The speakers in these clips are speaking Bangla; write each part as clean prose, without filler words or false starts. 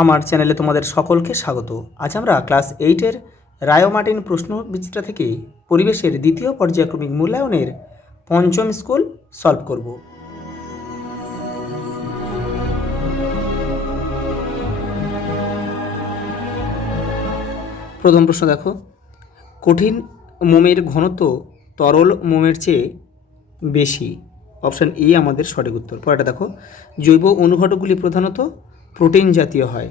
আমার চ্যানেলে তোমাদের সকলকে স্বাগত। আজ আমরা ক্লাস 8-এর রায় মার্টিন প্রশ্নবিচিত্রা থেকে পরিবেশের দ্বিতীয় পর্যায়ক্রমিক মূল্যায়নের পঞ্চম স্কুল সলভ করব। প্রথম প্রশ্ন দেখো, কঠিন মোমের ঘনত্ব তরল মোমের চেয়ে বেশি। অপশান এ আমাদের সঠিক উত্তর। পরেরটা দেখো, জৈব অনুঘটকগুলি প্রধানত প্রোটিন জাতীয় হয়।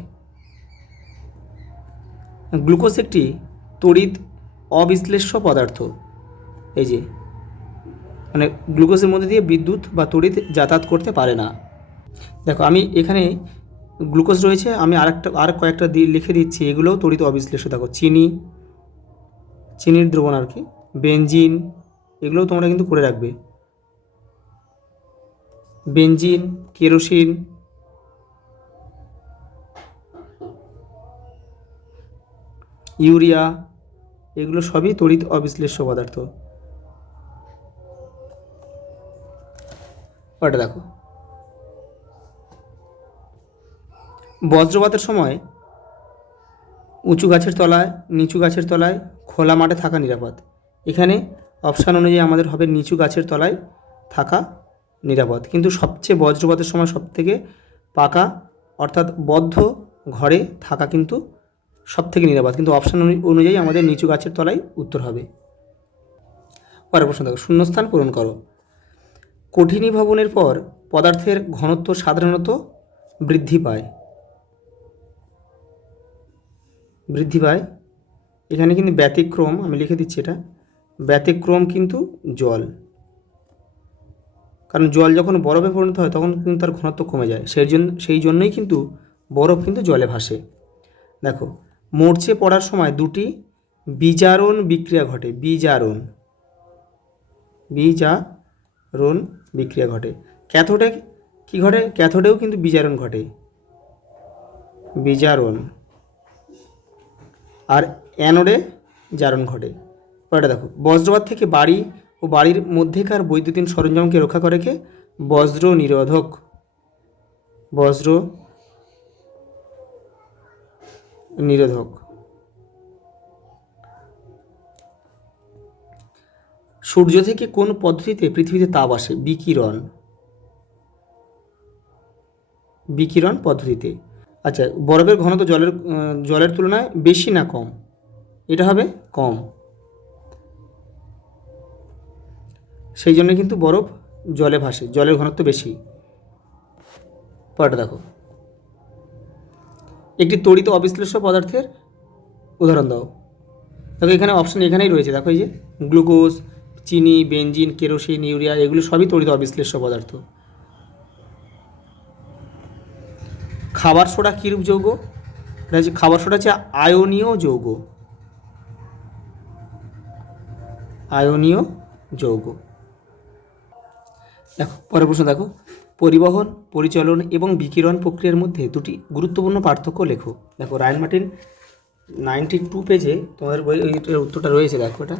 গ্লুকোজ একটি তড়িৎ অবিশ্লেষ্য পদার্থ। এই যে মানে গ্লুকোজের মধ্যে দিয়ে বিদ্যুৎ বা তড়িৎ যাতায়াত করতে পারে না। দেখো আমি এখানে গ্লুকোজ রয়েছে, আমি আর কয়েকটা লিখে দিচ্ছি, এগুলোও তড়িৎ অবিশ্লেষ্য। দেখো চিনির দ্রবণ আর কি, বেনজিন, এগুলোও তোমরা কিন্তু করে রাখবে। বেনজিন, কেরোসিন, ইউরিয়া, এগুলো সবই তড়িৎ অবিশ্লেষ্য পদার্থ। ওটা দেখো, বজ্রপাতের সময় উঁচু গাছের তলায়, নিচু গাছের তলায়, খোলা মাঠে থাকা নিরাপদ। এখানে অপশান অনুযায়ী আমাদের হবে নিচু গাছের তলায় থাকা নিরাপদ, কিন্তু সবচেয়ে বজ্রপাতের সময় সবথেকে পাকা অর্থাৎ বদ্ধ ঘরে থাকা কিন্তু সবথেকে নিরাপদ, কিন্তু অপশান অনুযায়ী আমাদের নিচু গাছের তলায় উত্তর হবে। পরের প্রশ্ন দেখো, শূন্যস্থান পূরণ করো। কঠিনীভবনের পর পদার্থের ঘনত্ব সাধারণত বৃদ্ধি পায়। এখানে কিন্তু ব্যতিক্রম, আমি লিখে দিচ্ছি, এটা ব্যতিক্রম কিন্তু জল, কারণ জল যখন বরফে পরিণত হয় তখন কিন্তু তার ঘনত্ব কমে যায়, সেই জন্যই কিন্তু বরফ কিন্তু জলে ভাসে। দেখো, মরচে পড়ার সময় দুটি বিজারণ বিক্রিয়া ঘটে। বিজারণ বিক্রিয়া ঘটে। ক্যাথোডে কি ঘটে? ক্যাথোডেও কিন্তু বিজারণ ঘটে, বিজারণ। আর অ্যানোডে জারণ ঘটে। পরেরটা দেখো, বজ্রপাত থেকে বাড়ি ও বাড়ির মধ্যেকার বৈদ্যুতিন সরঞ্জামকে রক্ষা করে কে? বজ্র নিরোধক। সূর্য থেকে কোন পদ্ধতিতে পৃথিবীতে তাপ আসে? বিকিরণ পদ্ধতিতে। আচ্ছা, বরফের ঘনত্ব জলের তুলনায় বেশি না কম? এটা হবে কম, সেই জন্য কিন্তু বরফ জলে ভাসে, জলের ঘনত্ব বেশি। পরেরটা দেখো, একটি তড়িৎ অবিশ্লেষ্য পদার্থের উদাহরণ দাও। দেখো এখানে অপশান এখানেই রয়েছে, দেখো এই যে গ্লুকোজ, চিনি, বেনজিন, কেরোসিন, ইউরিয়া, এগুলো সবই তড়িৎ অবিশ্লেষ্য পদার্থ। খাবার সোডা কীরূপ যৌগ? এটা হচ্ছে, খাবার সোডা হচ্ছে আয়নীয় যৌগ। দেখো পরের প্রশ্ন দেখো, পরিবহন, পরিচলন এবং বিকিরণ প্রক্রিয়ার মধ্যে দুটি গুরুত্বপূর্ণ পার্থক্য লেখো। দেখো রায় মার্টিন 92 পেজে তোমাদের বই উত্তরটা রয়েছে। দেখো এটা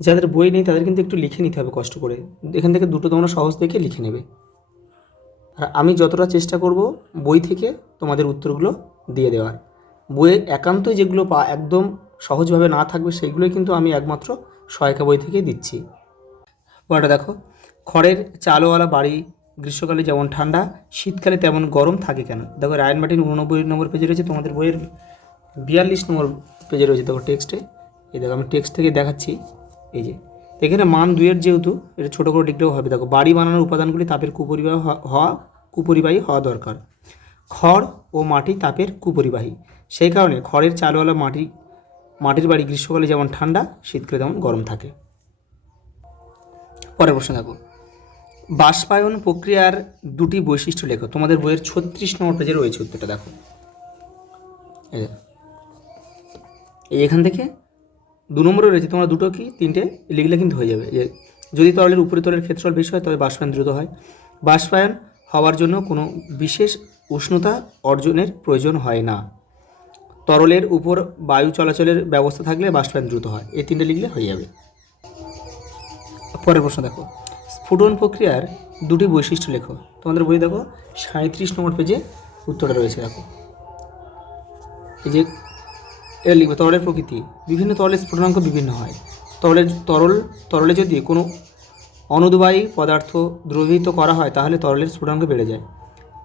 যাদের বই নেই তাদের কিন্তু একটু লিখে নিতে হবে কষ্ট করে, এখান থেকে দুটো তোমরা সহজ দেখে লিখে নেবে। আর আমি যতটা চেষ্টা করব বই থেকে তোমাদের উত্তরগুলো দিয়ে দেওয়ার। বইয়ে একান্তই যেগুলো একদম সহজভাবে না থাকবে সেইগুলোই কিন্তু আমি একমাত্র সহায়িকা বই থেকে দিচ্ছি। পরেরটা দেখো, খড়ের চালওয়ালা বাড়ি গ্রীষ্মকালে যেমন ঠান্ডা, শীতকালে তেমন গরম থাকে কেন? দেখো রায় মার্টিন 89 নম্বর পেজে রয়েছে, তোমাদের বইয়ের 42 নম্বর পেজে রয়েছে। দেখো টেক্সটে, এই দেখো আমি টেক্সট থেকে দেখাচ্ছি। এই যে এখানে মান 2-এর যেহেতু এটা ছোটো করে লিখলেও হবে। দেখো, বাড়ি বানানোর উপাদানগুলি তাপের কুপরিবাহী হওয়া দরকার। খড় ও মাটি তাপের কুপরিবাহী, সেই কারণে খড়ের চালওয়ালা মাটির বাড়ি গ্রীষ্মকালে যেমন ঠান্ডা, শীতকালে যেমন গরম থাকে। পরের প্রশ্ন দেখো, বাষ্পায়ন প্রক্রিয়ার দুটি বৈশিষ্ট্য লেখো। তোমাদের বইয়ের 36 নম্বর পেজে রয়েছে উত্তরটা। দেখো এখান থেকে 2 নম্বরে রয়েছে, তোমরা দুটো কি 3টে লিখলে কিন্তু হয়ে যাবে। যদি তরলের উপরিতলের ক্ষেত্রফল বেশি হয় তবে বাষ্পায়ন দ্রুত হয়। বাষ্পায়ন হওয়ার জন্য কোনো বিশেষ উষ্ণতা অর্জনের প্রয়োজন হয় না। তরলের উপর বায়ু চলাচলের ব্যবস্থা থাকলে বাষ্পায়ন দ্রুত হয়। এই 3টে লিখলে হয়ে যাবে। পরের প্রশ্ন দেখো, স্ফুটন প্রক্রিয়ার দুটি বৈশিষ্ট্য লেখো। তোমাদের বই দেখো 37 নম্বর পেজে উত্তরটা রয়েছে। দেখো এই যে এটা লিখবে, তরলের প্রকৃতি। বিভিন্ন তরলের স্ফুটনাঙ্ক বিভিন্ন হয়। তরলে যদি কোনো অনুদ্বায়ী পদার্থ দ্রবীভূত করা হয় তাহলে তরলের স্ফুটনাঙ্ক বেড়ে যায়।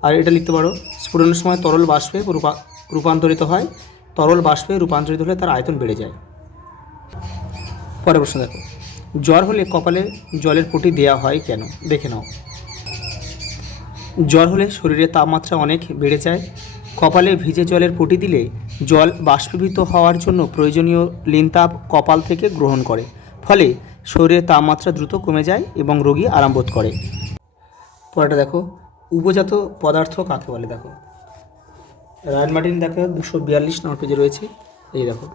আর এটা লিখতে পারো, স্ফুটনের সময় তরল বাষ্পে রূপান্তরিত হয়, তরল বাষ্পে রূপান্তরিত হলে তার আয়তন বেড়ে যায়। পরের প্রশ্ন দেখো, জ্বর হলে কপালে জলের পটি দেওয়া হয় কেন? দেখে নাও। জ্বর হলে শরীরের তাপমাত্রা অনেক বেড়ে যায়। কপালে ভিজে জলের পটি দিলে জল বাষ্পীভূত হওয়ার জন্য প্রয়োজনীয় লিনতাপ কপাল থেকে গ্রহণ করে, ফলে শরীরের তাপমাত্রা দ্রুত কমে যায় এবং রোগী আরাম বোধ করে। পরেরটা দেখো, উপজাত পদার্থ কাকে বলে? দেখো রায়ন মার্টিন দেখো 242 নম্বর পেজে রয়েছে। এই দেখো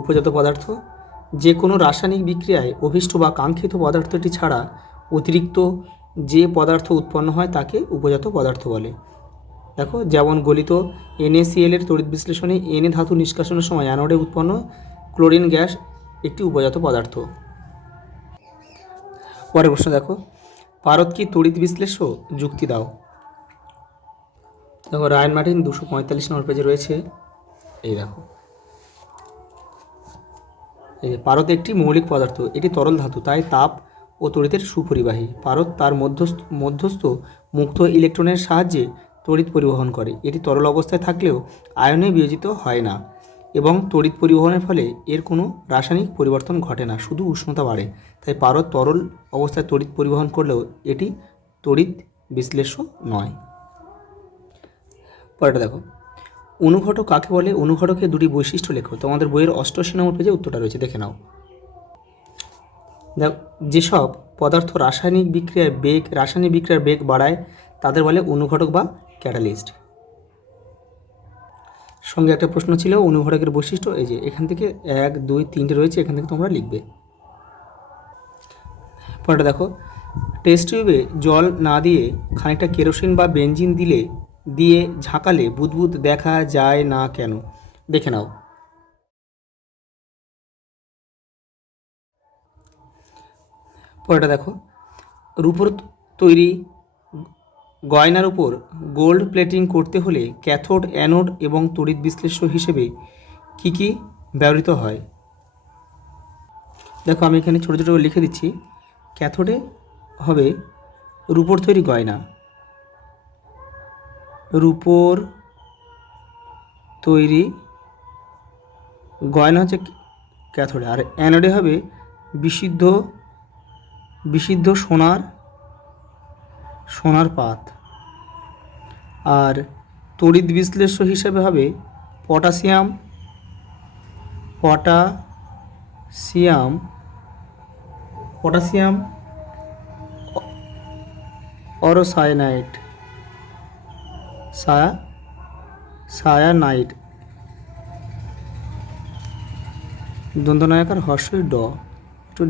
উপজাত পদার্থ যে কোনো রাসায়নিক বিক্রিয়ায় অভীষ্ট বা কাঙ্ক্ষিত পদার্থটি ছাড়া অতিরিক্ত যে পদার্থ উৎপন্ন হয় তাকে উপজাত পদার্থ বলে। দেখো যেমন গলিত NaCl এর তড়িৎ বিশ্লেষণে Na ধাতু নিষ্কাশনের সময় অ্যানোডে উৎপন্ন ক্লোরিন গ্যাস একটি উপজাত পদার্থ। পরের প্রশ্ন দেখো, পারদ কি তড়িৎ বিশ্লেষ্য? যুক্তি দাও। দেখো রায়ন মার্টিন 245 নম্বর পেজে রয়েছে। এই দেখো পারদ একটি মৌলিক পদার্থ, এটি তরল ধাতু, তাই তাপ ও তড়িতের সুপরিবাহী। পারদ তার মধ্যস্থ মুক্ত ইলেকট্রনের সাহায্যে তড়িৎ পরিবহন করে। এটি তরল অবস্থায় থাকলেও আয়নে বিয়োজিত হয় না এবং তড়িৎ পরিবহনের ফলে এর কোনো রাসায়নিক পরিবর্তন ঘটে না, শুধু উষ্ণতা বাড়ে। তাই পারদ তরল অবস্থায় তড়িৎ পরিবহন করলেও এটি তড়িৎ বিশ্লেষ্য নয়। পরেরটা দেখো, অনুঘটক কাকে বলে? অনুঘটকের দুটি বৈশিষ্ট্য লেখো। তোমাদের বইয়ের 88 নম্বর পেজে উত্তরটা রয়েছে, দেখে নাও। দেখো যেসব পদার্থ রাসায়নিক বিক্রিয়ার বেগ বাড়ায় তাদের বলে অনুঘটক বা ক্যাটালিস্ট। সঙ্গে একটা প্রশ্ন ছিল অনুঘটকের বৈশিষ্ট্য, এই যে এখান থেকে 1, 2, 3টে রয়েছে, এখান থেকে তোমরা লিখবে। পরেরটা দেখো, টেস্ট টিউবে জল না দিয়ে খানিকটা কেরোসিন বা বেনজিন দিয়ে ঝাঁকালে বুদবুদ দেখা যায় না কেন? দেখে নাও। পরেরটা দেখো, রূপোর তৈরি গয়নার উপর গোল্ড প্লেটিং করতে হলে ক্যাথোড, অ্যানোড এবং তড়িৎ বিশ্লেষ্য হিসেবে কি কি ব্যবহৃত হয়? দেখো আমি এখানে ছোটো ছোটো লিখে দিচ্ছি। ক্যাথোডে হবে রূপোর তৈরি গয়না, রূপোর তৈরি গয়না হচ্ছে ক্যাথোডে। আর অ্যানোডে হবে বিশুদ্ধ সোনার পাত। আর তড়িৎ বিশ্লেষ্য হিসেবে হবে পটাশিয়াম অরোসায়ানাইড দন্তনায়কার হর্ষই ড। একটু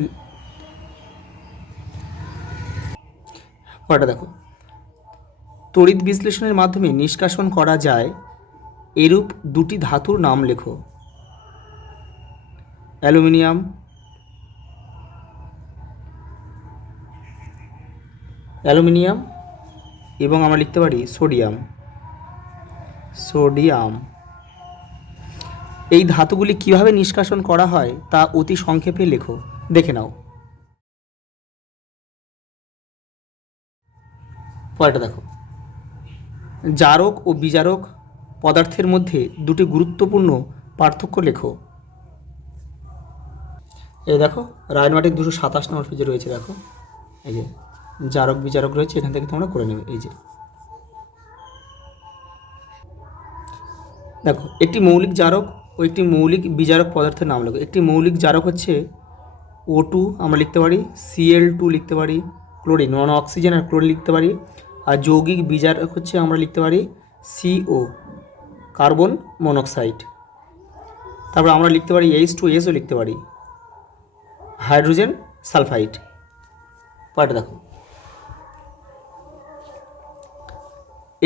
পরেরটা দেখো, তড়িৎ বিশ্লেষণের মাধ্যমে নিষ্কাশন করা যায় এরূপ দুটি ধাতুর নাম লেখো। অ্যালুমিনিয়াম এবং আমরা লিখতে পারি সোডিয়াম। এই ধাতুগুলি কিভাবে নিষ্কাশন করা হয় তা অতি সংক্ষেপে লেখো। দেখে নাও। পরেরটা দেখো, জারক ও বিজারক পদার্থের মধ্যে দুটি গুরুত্বপূর্ণ পার্থক্য লেখো। এই দেখো রায়ন মার্টিন 227 নম্বর পেজে রয়েছে। দেখো এই যে জারক বিজারক রয়েছে, এখান থেকে তোমরা করে নেবে। এই যে দেখো একটি মৌলিক জারক ও একটি মৌলিক বিজারক পদার্থের নাম লেখো। একটি মৌলিক জারক হচ্ছে O2, আমরা লিখতে পারি Cl2 লিখতে পারি, ক্লোরিন নন অক্সিজেন আর ক্লোরিন লিখতে পারি। আর যৌগিক বিজারক হচ্ছে আমরা লিখতে পারি CO, কার্বন মনোক্সাইড। তারপর আমরা লিখতে পারি H2SO লিখতে পারি, হাইড্রোজেন সালফাইড। পরেরটা দেখো,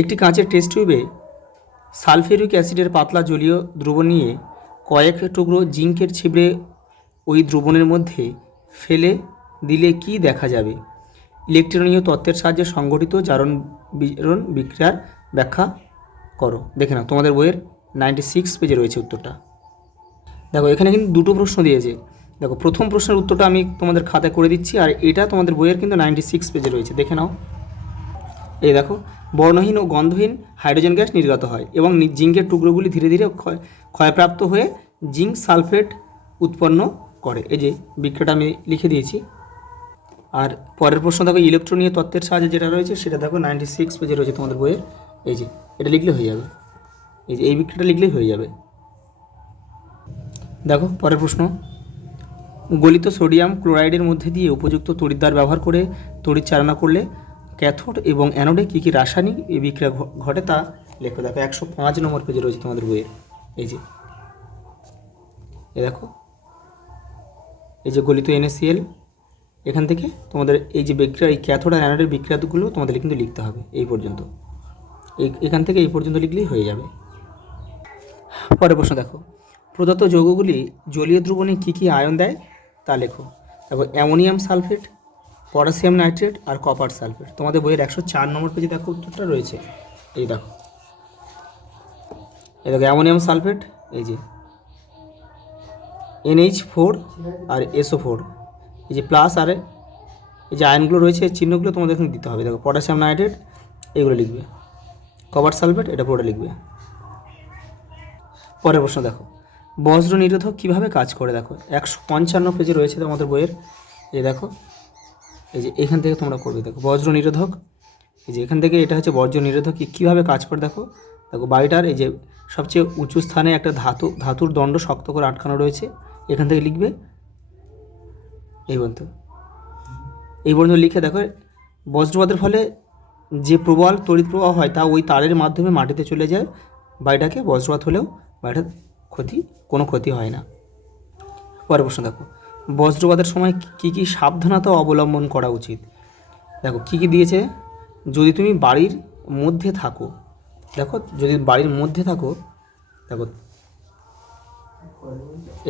একটি কাঁচের টেস্ট টিউবে সালফিউরিক অ্যাসিডের পাতলা জলীয় দ্রবণ নিয়ে কয়েক টুকরো জিঙ্কের ছিবড়ে ওই দ্রবণের মধ্যে ফেলে দিলে কি দেখা যাবে? ইলেকট্রনীয় তত্ত্বের সাহায্যে সংঘটিত জারণ বিরণ বিক্রিয়ার ব্যাখ্যা করো। দেখে নাও, তোমাদের বইয়ের 96 পেজে রয়েছে উত্তরটা। দেখো এখানে কিন্তু দুটো প্রশ্ন দিয়েছে। দেখো প্রথম প্রশ্নের উত্তরটা আমি তোমাদের খাতায় করে দিচ্ছি, আর এটা তোমাদের বইয়ের কিন্তু 96 পেজে রয়েছে, দেখে নাও। এই দেখো, বর্ণহীন ও গন্ধহীন হাইড্রোজেন গ্যাস নির্গত হয় এবং জিঙ্কের টুকরোগুলি ধীরে ধীরে ক্ষয়প্রাপ্ত হয়ে জিঙ্ক সালফেট উৎপন্ন করে। এই যে বিক্রিয়াটা আমি লিখে দিয়েছি। আর পরের প্রশ্ন দেখো, ইলেকট্রনীয় তত্ত্বের সাহায্যে যেটা রয়েছে সেটা দেখো 96 পেজে রয়েছে তোমাদের বইয়ের। এই যে এটা লিখলে হয়ে যাবে, এই যে এই বিক্রিয়াটা লিখলেই হয়ে যাবে। দেখো পরের প্রশ্ন, গলিত সোডিয়াম ক্লোরাইডের মধ্যে দিয়ে উপযুক্ত তড়িৎদ্বার ব্যবহার করে তড়িৎ চালনা করলে ক্যাথোড এবং অ্যানোডে কী কী রাসায়নিক এই বিক্রিয়া ঘটে তা লেখো। দেখো 105 নম্বর পেজে রয়েছে তোমাদের বইয়ের। এই যে দেখো, এই যে গলিত NaCl, এখান থেকে তোমাদের এই যে বিক্রিয়া, এই ক্যাথোড আর অ্যানোডের বিক্রিয়াগুলো তোমাদের কিন্তু লিখতে হবে এই পর্যন্ত। এখান থেকে এই পর্যন্ত লিখলেই হয়ে যাবে। পরের প্রশ্ন দেখো, প্রদত্ত যৌগগুলি জলীয় দ্রবণে কী কী আয়ন দেয় তা লেখো। দেখো অ্যামোনিয়াম সালফেট, পটাশিয়াম নাইট্রেট আর কপার সালফেট। তোমাদের বইয়ের 104 নম্বর পেজে দেখো উত্তরটা রয়েছে। এই দেখো, এই দেখো অ্যামোনিয়াম সালফেট, এই যে NH4 আর SO4, এই যে প্লাস আর এই যে আয়নগুলো রয়েছে এই চিহ্নগুলো তোমাদের এখানে দিতে হবে। দেখো পটাশিয়াম নাইট্রেট এগুলো লিখবে, কপার সালফেট এটা পুরোটা লিখবে। পরের প্রশ্ন দেখো, বজ্র নিরোধক কীভাবে কাজ করে? দেখো 155 পেজে রয়েছে তোমাদের বইয়ের। এই দেখো, এই যে এখান থেকে তোমরা করবে। দেখো বজ্র নিরোধক, এই যে এখান থেকে এটা হচ্ছে বজ্র নিরোধক কীভাবে কাজ করে। দেখো দেখো বাড়িটার এই যে সবচেয়ে উঁচু স্থানে একটা ধাতুর দণ্ড শক্ত করে আটকানো রয়েছে, এখান থেকে লিখবে এই পর্যন্ত লিখে দেখো, বজ্রপাতের ফলে যে প্রবল তড়িৎ প্রবাহ হয় তা ওই তারের মাধ্যমে মাটিতে চলে যায়। বাড়িটাকে বজ্রপাত হলেও বাড়িটার কোনো ক্ষতি হয় না। পরের প্রশ্ন দেখো, বজ্রপাতের সময় কী কী সাবধানতা অবলম্বন করা উচিত? দেখো কী কী দিয়েছে, যদি তুমি বাড়ির মধ্যে থাকো, দেখো যদি বাড়ির মধ্যে থাকো, দেখো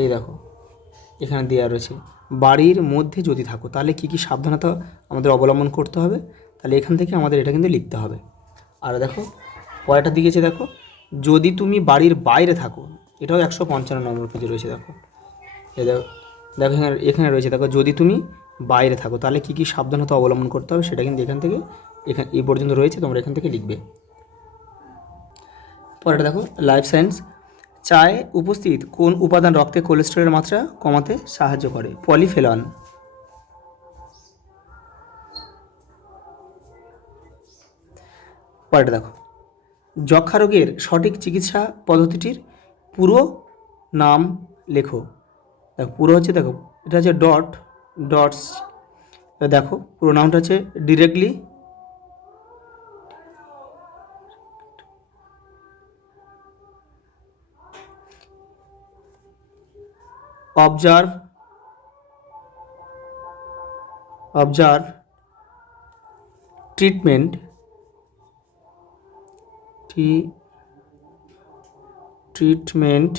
এই দেখো এখানে দেওয়া রয়েছে, বাড়ির মধ্যে যদি থাকো তাহলে কী কী সাবধানতা আমাদের অবলম্বন করতে হবে, তাহলে এখান থেকে আমাদের এটা কিন্তু লিখতে হবে। আর দেখো পরেরটা দিয়েছে, দেখো যদি তুমি বাড়ির বাইরে থাকো, এটাও 155 নম্বর পেজে রয়েছে। দেখো এই দেখো দেখো এখানে রয়েছে, দেখো যদি তুমি বাইরে থাকো তাহলে কী কী সাবধানতা অবলম্বন করতে হবে সেটা কিন্তু এখান থেকে এই পর্যন্ত রয়েছে, তোমরা এখান থেকে লিখবে। পরেরটা দেখো, লাইফ সায়েন্স, চায়ে উপস্থিত কোন উপাদান রক্তে কোলেস্টেরলের মাত্রা কমাতে সাহায্য করে? পলিফেনল। পরেরটা দেখো, যক্ষা রোগের সঠিক চিকিৎসা পদ্ধতিটির পুরো নাম লেখো। দেখো পুরো হচ্ছে, দেখো এটা হচ্ছে ডটস, দেখো পুরো নামটা হচ্ছে directly observe treatment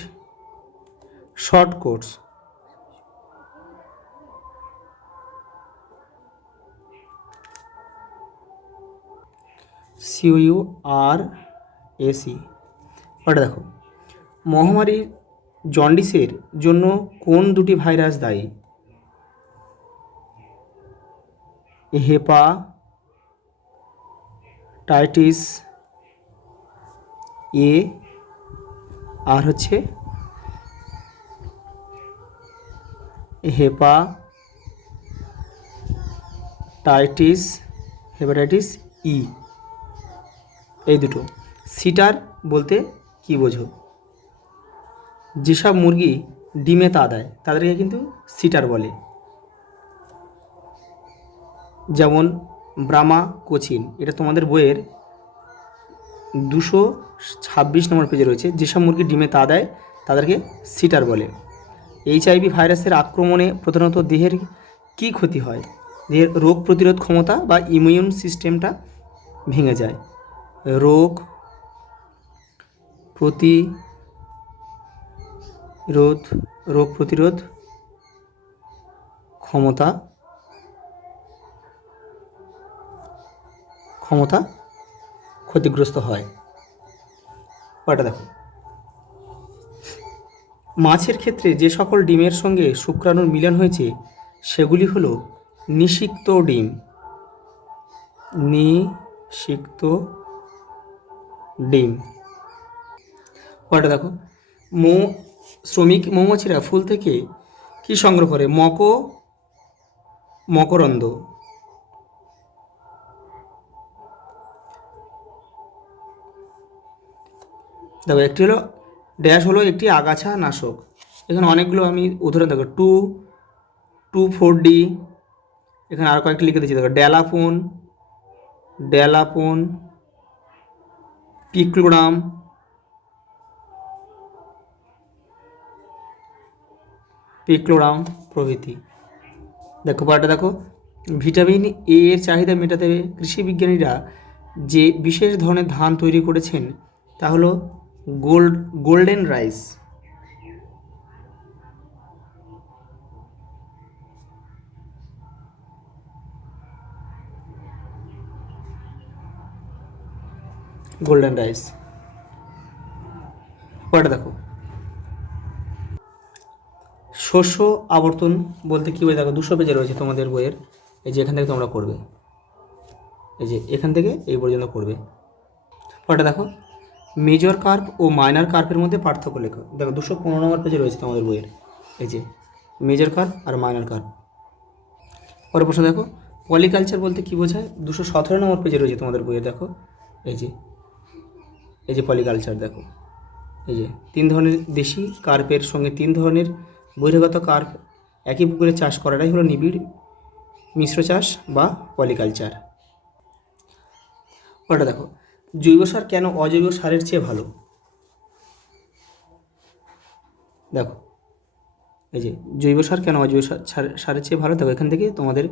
short course. COURAC। ওটা দেখো, মহামারী জন্ডিসের জন্য কোন দুটি ভাইরাস দায়ী? হেপাটাইটিস A আর হচ্ছে হেপাটাইটিস E, এই দুটো। সিটার বলতে কি বোঝো? যেসব মুরগি ডিমে তা দেয় তাদেরকে কিন্তু সিটার বলে, যেমন ব্রাহ্মা কোচিন, এটা তোমাদের বইয়ের 226 নম্বর পেজে রয়েছে। যেসব মুরগি ডিমে তা দেয় তাদেরকে সিটার বলে। HIV ভাইরাসের আক্রমণে প্রধানত দেহের কী ক্ষতি হয়? দেহের রোগ প্রতিরোধ ক্ষমতা বা ইমিউন সিস্টেমটা ভেঙে যায়। রোগ প্রতিরোধ ক্ষমতা ক্ষমতা ক্ষতিগ্রস্ত হয়। পরেরটা দেখো, মাছের ক্ষেত্রে যে সকল ডিমের সঙ্গে শুক্রাণুর মিলন হয়েছে সেগুলি হলো নিষিক্ত ডিম। নিষিক্ত ডিম। পরেরটা দেখো, শ্রমিক মৌমাছিরা ফুল থেকে কি সংগ্রহ করে? মকরন্দ। দেখো, একটি হলো ড্যাশ হলো একটি আগাছা নাশক। এখানে অনেকগুলো আমি উদাহরণ দেখো, 2,4-D। এখানে আরও কয়েকটি লিখে দিচ্ছি, দেখো, ড্যালাপোন, পিক্লোরাম প্রভৃতি। দেখো পরেরটা দেখো, ভিটামিন এ এর চাহিদা মেটাতে কৃষি বিজ্ঞানীরা যে বিশেষ ধরনের ধান তৈরি করেছেন তা হলো গোল্ডেন রাইস। Golden rice. পরেরটা দেখো, শস্য আবর্তন বলতে কী বোঝায়? দেখো 200 পেজে রয়েছে তোমাদের বইয়ের। এই যে এখান থেকে তোমরা করবে, এই যে এখান থেকে এই পর্যন্ত করবে। পরেরটা দেখো, মেজর কার্ভ ও মাইনর কার্ভের মধ্যে পার্থক্য লেখো। দেখো 215 নম্বর পেজে রয়েছে তোমাদের বইয়ের, এই যে মেজর কার্ভ আর মাইনর কার্ভ। পরের প্রশ্ন দেখো, পলিকালচার বলতে কী বোঝায়? 217 নম্বর পেজে রয়েছে তোমাদের বইয়ে। দেখো এই যে পলিকালচার। দেখো এই যে 3 ধরনের দেশি কার্পের সঙ্গে 3 ধরনের বহিরাগত কার্প একই পুকুরে চাষ করাটাই হলো নিবিড় মিশ্র চাষ বা পলিকালচার। ওটা দেখো, জৈব সার কেন অজৈব সারের চেয়ে ভালো? দেখো এই যে জৈব সার কেন অজৈব সারের চেয়ে ভালো, দেখো এখান থেকে তোমাদের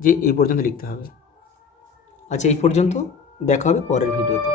যে এই পর্যন্ত লিখতে হবে। আচ্ছা, এই পর্যন্ত দেখা হবে পরের ভিডিওতে।